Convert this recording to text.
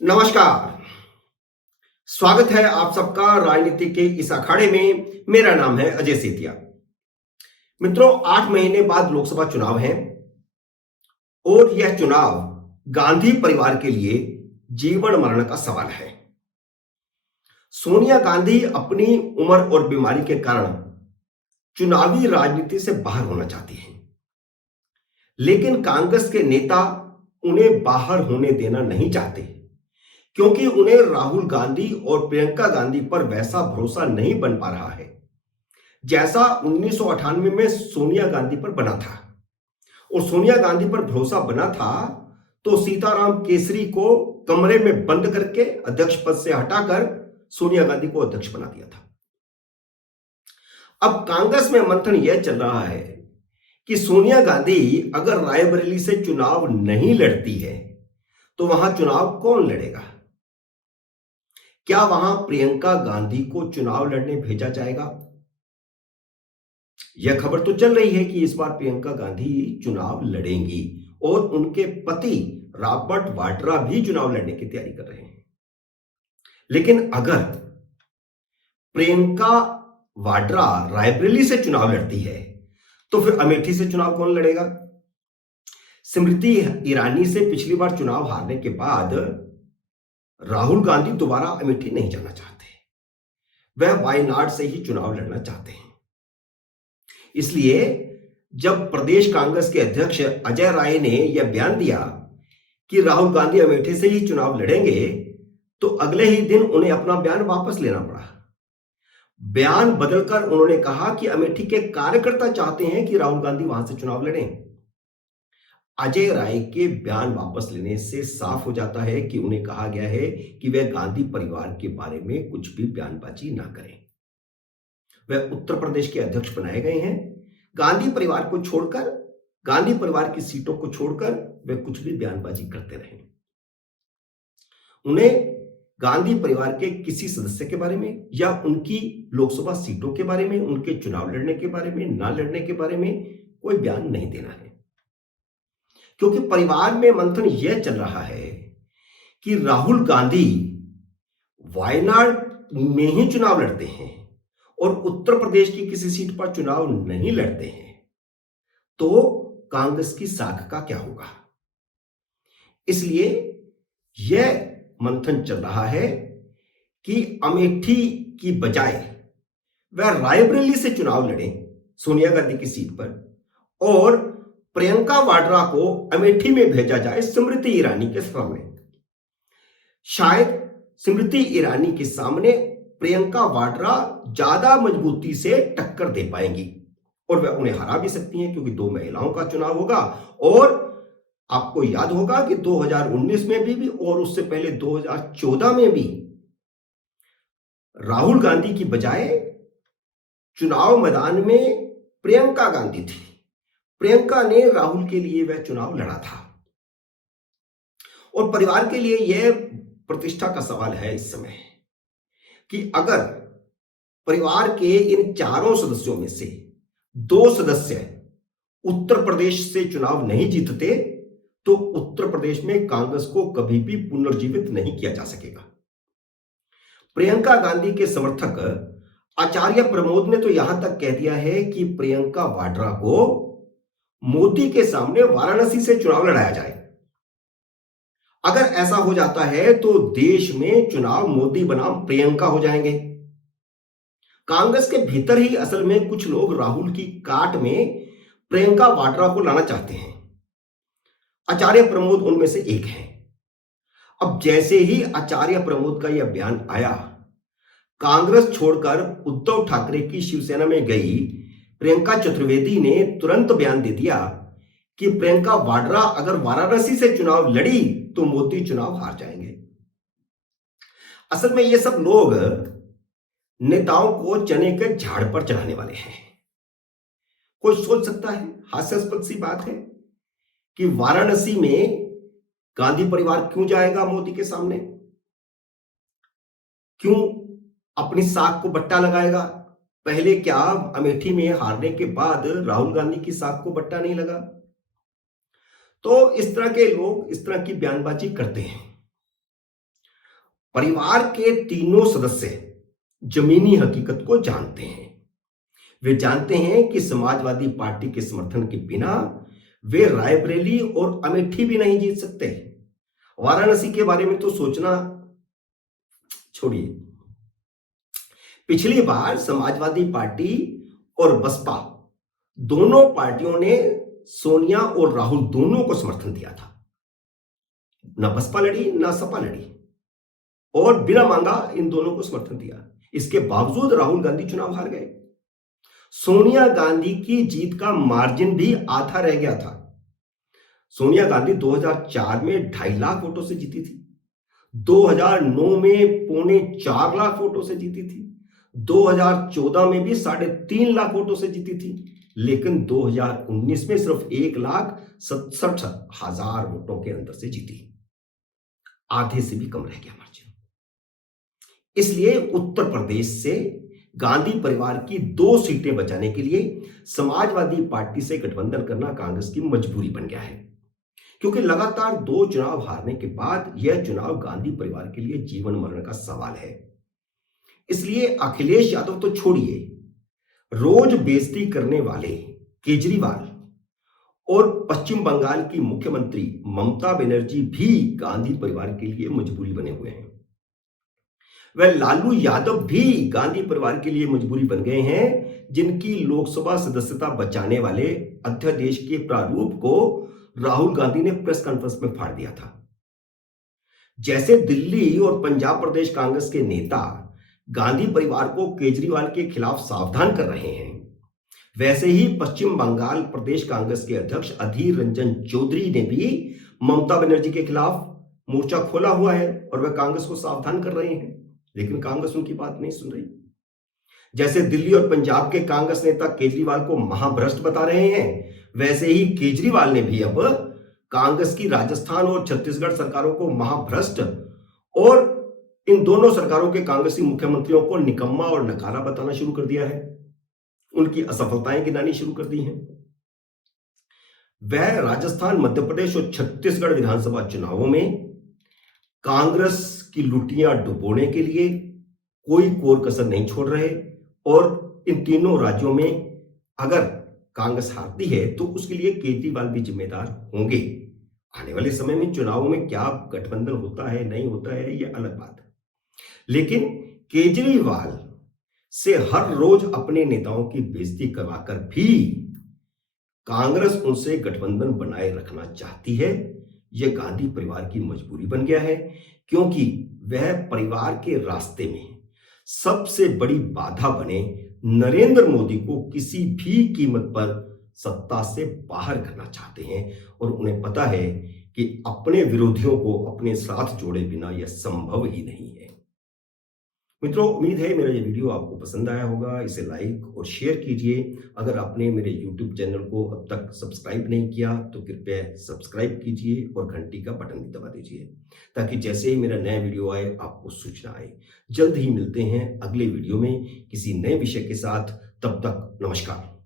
नमस्कार। स्वागत है आप सबका राजनीति के इस अखाड़े में। मेरा नाम है अजय सेतिया। मित्रों, 8 महीने बाद लोकसभा चुनाव है और यह चुनाव गांधी परिवार के लिए जीवन मरण का सवाल है। सोनिया गांधी अपनी उम्र और बीमारी के कारण चुनावी राजनीति से बाहर होना चाहती हैं, लेकिन कांग्रेस के नेता उन्हें बाहर होने देना नहीं चाहते, क्योंकि उन्हें राहुल गांधी और प्रियंका गांधी पर वैसा भरोसा नहीं बन पा रहा है जैसा 1998 में सोनिया गांधी पर बना था। और सोनिया गांधी पर भरोसा बना था तो सीताराम केसरी को कमरे में बंद करके अध्यक्ष पद से हटाकर सोनिया गांधी को अध्यक्ष बना दिया था। अब कांग्रेस में मंथन यह चल रहा है कि सोनिया गांधी अगर रायबरेली से चुनाव नहीं लड़ती है तो वहां चुनाव कौन लड़ेगा? क्या वहां प्रियंका गांधी को चुनाव लड़ने भेजा जाएगा? यह खबर तो चल रही है कि इस बार प्रियंका गांधी चुनाव लड़ेंगी और उनके पति रॉबर्ट वाड्रा भी चुनाव लड़ने की तैयारी कर रहे हैं। लेकिन अगर प्रियंका वाड्रा रायबरेली से चुनाव लड़ती है तो फिर अमेठी से चुनाव कौन लड़ेगा? स्मृति ईरानी से पिछली बार चुनाव हारने के बाद राहुल गांधी दोबारा अमेठी नहीं जाना चाहते, वह वायनाड से ही चुनाव लड़ना चाहते हैं। इसलिए जब प्रदेश कांग्रेस के अध्यक्ष अजय राय ने यह बयान दिया कि राहुल गांधी अमेठी से ही चुनाव लड़ेंगे, तो अगले ही दिन उन्हें अपना बयान वापस लेना पड़ा। बयान बदलकर उन्होंने कहा कि अमेठी के कार्यकर्ता चाहते हैं कि राहुल गांधी वहां से चुनाव लड़ें। अजय राय के बयान वापस लेने से साफ हो जाता है कि उन्हें कहा गया है कि वह गांधी परिवार के बारे में कुछ भी बयानबाजी ना करें। वह उत्तर प्रदेश के अध्यक्ष बनाए गए हैं। गांधी परिवार को छोड़कर, गांधी परिवार की सीटों को छोड़कर वे कुछ भी बयानबाजी करते रहे। उन्हें गांधी परिवार के किसी सदस्य के बारे में या उनकी लोकसभा सीटों के बारे में, उनके चुनाव लड़ने के बारे में, ना लड़ने के बारे में कोई बयान नहीं देना है, क्योंकि परिवार में मंथन यह चल रहा है कि राहुल गांधी वायनाड में ही चुनाव लड़ते हैं और उत्तर प्रदेश की किसी सीट पर चुनाव नहीं लड़ते हैं तो कांग्रेस की साख का क्या होगा? इसलिए यह मंथन चल रहा है कि अमेठी की बजाय वह रायबरेली से चुनाव लड़ें सोनिया गांधी की सीट पर और प्रियंका वाड्रा को अमेठी में भेजा जाए स्मृति ईरानी के सामने। शायद स्मृति ईरानी के सामने प्रियंका वाड्रा ज्यादा मजबूती से टक्कर दे पाएंगी और वह उन्हें हरा भी सकती हैं, क्योंकि 2 महिलाओं का चुनाव होगा। और आपको याद होगा कि 2019 में भी और उससे पहले 2014 में भी राहुल गांधी की बजाय चुनाव मैदान में प्रियंका गांधी थी। प्रियंका ने राहुल के लिए वह चुनाव लड़ा था और परिवार के लिए यह प्रतिष्ठा का सवाल है इस समय कि अगर परिवार के इन चारों सदस्यों में से 2 सदस्य उत्तर प्रदेश से चुनाव नहीं जीतते तो उत्तर प्रदेश में कांग्रेस को कभी भी पुनर्जीवित नहीं किया जा सकेगा। प्रियंका गांधी के समर्थक आचार्य प्रमोद ने तो यहां तक कह दिया है कि प्रियंका वाड्रा को मोदी के सामने वाराणसी से चुनाव लड़ाया जाए। अगर ऐसा हो जाता है तो देश में चुनाव मोदी बनाम प्रियंका हो जाएंगे। कांग्रेस के भीतर ही असल में कुछ लोग राहुल की काट में प्रियंका वाड्रा को लाना चाहते हैं। आचार्य प्रमोद उनमें से एक हैं। अब जैसे ही आचार्य प्रमोद का यह बयान आया, कांग्रेस छोड़कर उद्धव ठाकरे की शिवसेना में गई प्रियंका चतुर्वेदी ने तुरंत बयान दे दिया कि प्रियंका वाड्रा अगर वाराणसी से चुनाव लड़ी तो मोदी चुनाव हार जाएंगे। असल में ये सब लोग नेताओं को चने के झाड़ पर चढ़ाने वाले हैं। कोई सोच सकता है, हास्यास्पद सी बात है कि वाराणसी में गांधी परिवार क्यों जाएगा मोदी के सामने? क्यों अपनी साख को बट्टा लगाएगा? पहले क्या अमेठी में हारने के बाद राहुल गांधी की साख को बट्टा नहीं लगा? तो इस तरह के लोग इस तरह की बयानबाजी करते हैं। परिवार के तीनों सदस्य जमीनी हकीकत को जानते हैं। वे जानते हैं कि समाजवादी पार्टी के समर्थन के बिना वे रायबरेली और अमेठी भी नहीं जीत सकते। वाराणसी के बारे में तो सोचना छोड़िए। पिछली बार समाजवादी पार्टी और बसपा दोनों पार्टियों ने सोनिया और राहुल दोनों को समर्थन दिया था। ना बसपा लड़ी ना सपा लड़ी और बिना मांगा इन दोनों को समर्थन दिया। इसके बावजूद राहुल गांधी चुनाव हार गए। सोनिया गांधी की जीत का मार्जिन भी आधा रह गया था। सोनिया गांधी 2004 में 2.5 लाख वोटों से जीती थी, 2009 में 3.25 लाख वोटों से जीती थी, 2014 में भी 3.5 लाख वोटों से जीती थी, लेकिन 2019 में सिर्फ 1,67,000 वोटों के अंदर से जीती। आधे से भी कम रह गया मार्जिन। इसलिए उत्तर प्रदेश से गांधी परिवार की 2 सीटें बचाने के लिए समाजवादी पार्टी से गठबंधन करना कांग्रेस की मजबूरी बन गया है, क्योंकि लगातार 2 चुनाव हारने के बाद यह चुनाव गांधी परिवार के लिए जीवन मरण का सवाल है। इसलिए अखिलेश यादव तो छोड़िए, रोज बेइज्जती करने वाले केजरीवाल और पश्चिम बंगाल की मुख्यमंत्री ममता बनर्जी भी गांधी परिवार के लिए मजबूरी बने हुए हैं। वह लालू यादव भी गांधी परिवार के लिए मजबूरी बन गए हैं, जिनकी लोकसभा सदस्यता बचाने वाले अध्यादेश के प्रारूप को राहुल गांधी ने प्रेस कॉन्फ्रेंस में फाड़ दिया था। जैसे दिल्ली और पंजाब प्रदेश कांग्रेस के नेता गांधी परिवार को केजरीवाल के खिलाफ सावधान कर रहे हैं, वैसे ही पश्चिम बंगाल प्रदेश कांग्रेस के अध्यक्ष अधीर रंजन चौधरी ने भी ममता बनर्जी के खिलाफ मोर्चा खोला हुआ है और वह कांग्रेस को सावधान कर रहे हैं, लेकिन कांग्रेस उनकी बात नहीं सुन रही। जैसे दिल्ली और पंजाब के कांग्रेस नेता केजरीवाल को महाभ्रष्ट बता रहे हैं, वैसे ही केजरीवाल ने भी अब कांग्रेस की राजस्थान और छत्तीसगढ़ सरकारों को महाभ्रष्ट और इन दोनों सरकारों के कांग्रेसी मुख्यमंत्रियों को निकम्मा और नकारा बताना शुरू कर दिया है। उनकी असफलताएं गिनानी शुरू कर दी हैं। वह राजस्थान, मध्य प्रदेश और छत्तीसगढ़ विधानसभा चुनावों में कांग्रेस की लुटियां डुबोने के लिए कोई कोर कसर नहीं छोड़ रहे और इन तीनों राज्यों में अगर कांग्रेस हारती है तो उसके लिए केजरीवाल भी जिम्मेदार होंगे। आने वाले समय में चुनावों में क्या गठबंधन होता है नहीं होता है यह अलग बात है, लेकिन केजरीवाल से हर रोज अपने नेताओं की बेइज्जती करवाकर भी कांग्रेस उनसे गठबंधन बनाए रखना चाहती है। यह गांधी परिवार की मजबूरी बन गया है, क्योंकि वह परिवार के रास्ते में सबसे बड़ी बाधा बने नरेंद्र मोदी को किसी भी कीमत पर सत्ता से बाहर करना चाहते हैं और उन्हें पता है कि अपने विरोधियों को अपने साथ जोड़े बिना यह संभव ही नहीं है। मित्रों, उम्मीद है मेरा ये वीडियो आपको पसंद आया होगा। इसे लाइक और शेयर कीजिए। अगर आपने मेरे YouTube चैनल को अब तक सब्सक्राइब नहीं किया तो कृपया सब्सक्राइब कीजिए और घंटी का बटन भी दबा दीजिए, ताकि जैसे ही मेरा नया वीडियो आए आपको सूचना आए। जल्द ही मिलते हैं अगले वीडियो में किसी नए विषय के साथ। तब तक नमस्कार।